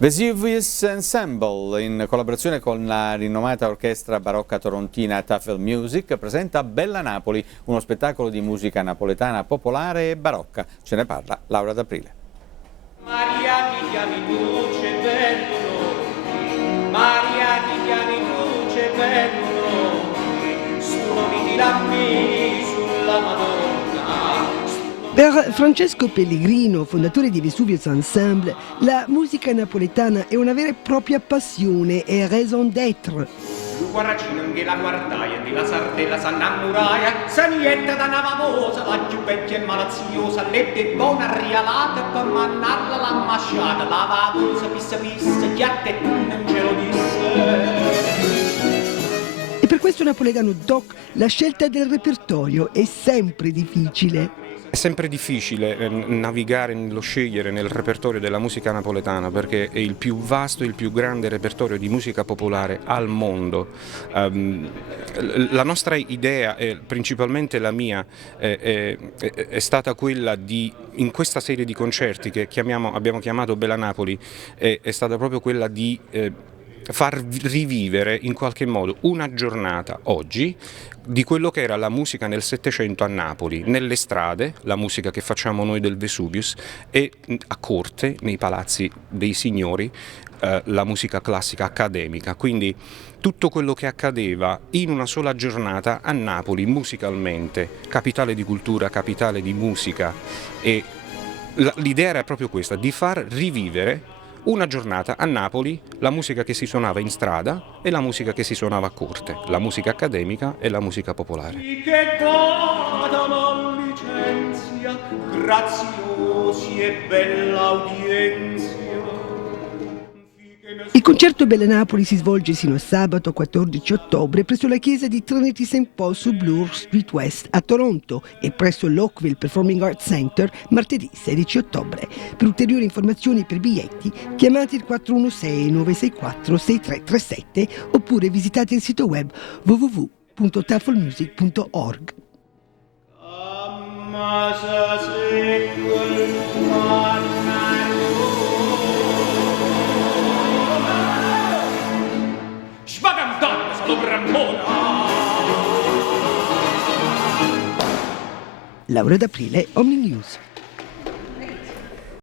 Vesuvius Ensemble, in collaborazione con la rinomata orchestra barocca torontina Tafel Music, presenta Bella Napoli, uno spettacolo di musica napoletana popolare e barocca. Ce ne parla Laura D'Aprile. Maria ti chiami luce bello, Maria ti chiami luce bello, stupidi lampi sulla Madonna. Per Francesco Pellegrino, fondatore di Vesuvius Ensemble, la musica napoletana è una vera e propria passione e raison d'être. Guarracino che la guardaia di la sardella s'annamuraia, sanietta da una famosa, la più vecchia e malaziosa, lette buona rialata per mannarla l'ammasciata, la vavosa pissa chiatta e tu non ce lo disse. E per questo napoletano doc la scelta del repertorio è sempre difficile. È sempre difficile navigare nello scegliere nel repertorio della musica napoletana perché è il più vasto e il più grande repertorio di musica popolare al mondo. La nostra idea, principalmente la mia, è stata quella di, in questa serie di concerti che abbiamo chiamato Bella Napoli, è stata proprio quella di far rivivere in qualche modo una giornata oggi di quello che era la musica nel Settecento a Napoli, nelle strade, la musica che facciamo noi del Vesuvius, e a corte, nei palazzi dei signori, la musica classica accademica. Quindi tutto quello che accadeva in una sola giornata a Napoli musicalmente, capitale di cultura, capitale di musica, e l'idea era proprio questa, di far rivivere una giornata a Napoli la musica che si suonava in strada e la musica che si suonava a corte, la musica accademica e la musica popolare. Che godano licenzia, graziosi e bella udienzia. Il concerto Bella Napoli si svolge sino a sabato 14 ottobre presso la chiesa di Trinity St. Paul su Bloor Street West a Toronto e presso l'Oakville Performing Arts Center martedì 16 ottobre. Per ulteriori informazioni e per biglietti chiamate il 416-964-6337 oppure visitate il sito web www.tafelmusic.org. Laura D'Aprile, Omni News.